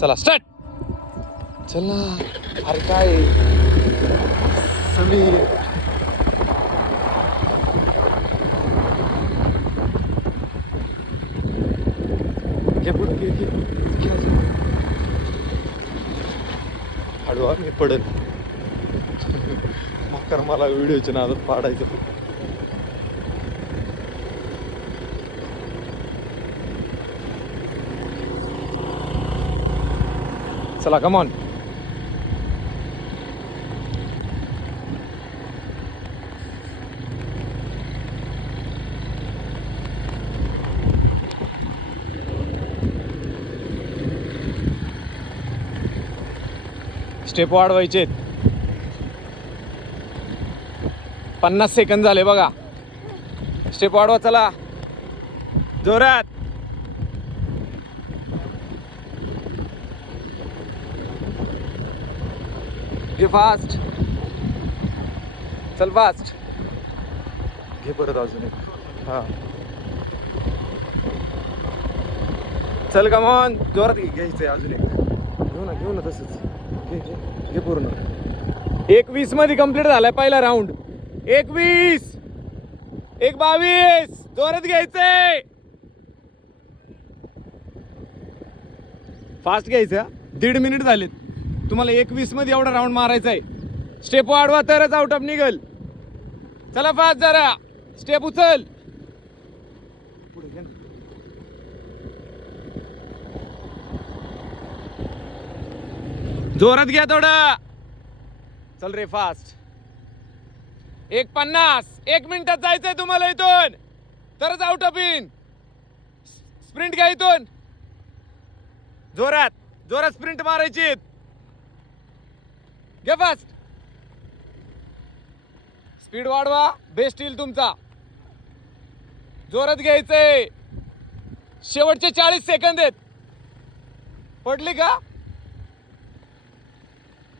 चला स्टार्ट चला. अरे काय? समीर. घे हळू मी पडत मग कर मला व्हिडिओच्या नादात पाडायचं चला कमॉन स्टेप वाढवायचे पन्नास सेकंद झाले बघा. स्टेप वाढवा चला. जोरात. घे फास्ट चल फास्ट घे परत अजून एक. हा. चल कमॉन जोरात घे घ्यायचंय अजून एक. घेऊ ना घेऊ ना तसंच. घे घे. घे पूर्ण. एकवीसमध्ये कंप्लीट झालाय पहिला राऊंड एकवीस. एक बावीस. जोरात घ्यायचंय. फास्ट घ्यायचं दीड मिनिट झालेत. तुम्हाला एकवीसमध्ये एवढा राऊंड मारायचा आहे. स्टेप वाढवा तरच आउट ऑफ निघल. चला फास्ट जरा. स्टेप उचल. जोरात घ्या थोडा. चल रे फास्ट एक पन्नास. एक मिनिटात जायचंय तुम्हाला इथून. तरच आउट ऑफ इन स्प्रिंट घ्या इथून. जोरात. जोरात स्प्रिंट मारायची घे फास्ट स्पीड वाढवा. बेस्ट येईल तुमचा. जोरात घ्यायचंय. शेवटचे चाळीस सेकंद आहेत. पडली का?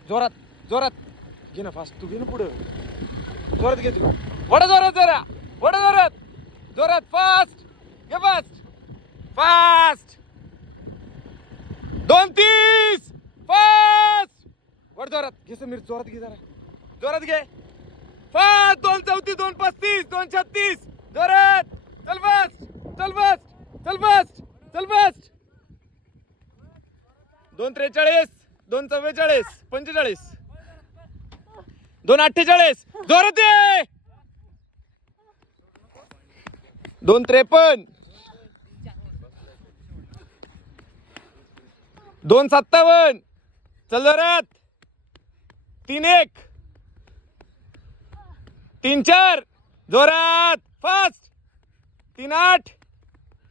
जोरात जोरात. घे ना फास्ट तू घे ना पुढं. जोरात घे तू. वडा जोरात जरा. वडा जोरात. जोरात. फास्ट घे फास्ट फास्ट दोन तीस फास्ट वड जोरात. घे समीर जोरात घे जरा. जोरात घे. फास्ट दोन चौतीस दोन पस्तीस दोन छत्तीस. जोरात. चल फास्ट चल फास्ट चल फास्ट चल फास्ट दोन त्रेचाळीस दोन चव्वेचाळीस पंचेचाळीस. दोन अठ्ठेचाळीस. जोरात ये. दोन त्रेपन्न. दोन सत्तावन्न. चल जोरात. तीन एक. तीन चार. जोरात. फास्ट तीन आठ.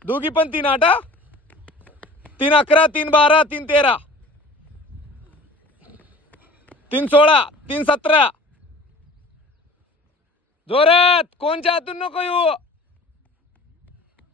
दोघी पण तीन आठ हा? तीन अकरा तीन बारा तीन तेरा. तीन सोळा तीन सतरा. जोरात. कोणच्या हातून नको येऊ?